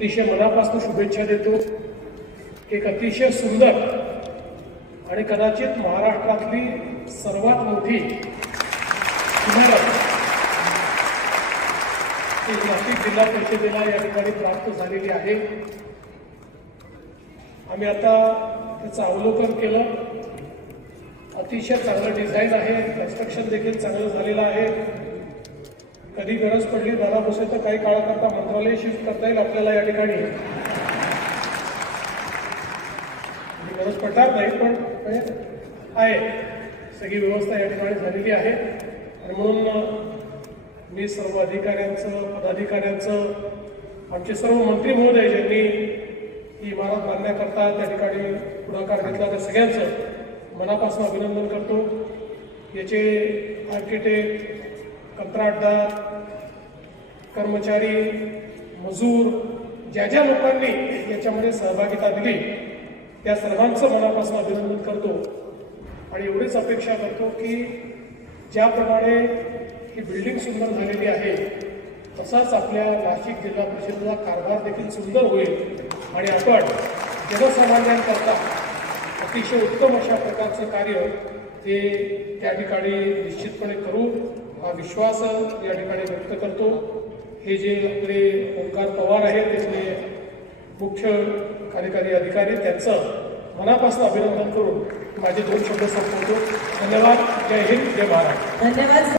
अतिशय मनापासून शुभेच्छा देतो। एक अतिशय सुंदर आणि कदाचित महाराष्ट्रातली सर्वात मोठी इमारत ही नाशिक जिल्हा परिषदेला या ठिकाणी प्राप्त झालेली आहे। आम्ही आता त्याचं अवलोकन केलं। अतिशय चांगलं डिझाईन आहे, कन्स्ट्रक्शन देखील चांगलं झालेलं आहे। कधी गरज पडली दादा भुसे तर काही काळाकरता मंत्रालय शिफ्ट करता येईल आपल्याला या ठिकाणी, गरज पडणार नाही पण आहे, सगळी व्यवस्था या ठिकाणी झालेली आहे। आणि म्हणून मी सर्व अधिकाऱ्यांचं, पदाधिकाऱ्यांचं, आमचे सर्व मंत्री महोदय ज्यांनी ही इमारत बांधण्याकरता त्या ठिकाणी पुढाकार घेतला त्या सगळ्यांचं मनापासून अभिनंदन करतो। याचे आर्किटेक्ट, कंत्राटदार, कर्मचारी, मजूर, ज्या ज्या लोकांनी याच्यामध्ये सहभागिता दिली त्या सर्वांचं मनापासून अभिनंदन करतो। आणि एवढीच अपेक्षा करतो की ज्याप्रमाणे ही बिल्डिंग सुंदर झालेली आहे तसाच आपल्या नाशिक जिल्हा परिषदेचा कारभार देखील सुंदर होईल आणि आपण जनसामान्यांकरता अतिशय उत्तम अशा प्रकारचं कार्य ते त्या ठिकाणी निश्चितपणे करू हा विश्वास या ठिकाणी व्यक्त करतो। हे जे आपले ओंकार पवार आहेत तिथले मुख्य कार्यकारी अधिकारी, त्यांचं मनापासून अभिनंदन करून माझे 2 शब्द संपवतो। धन्यवाद। जय हिंद, जय महाराष्ट्र। धन्यवाद।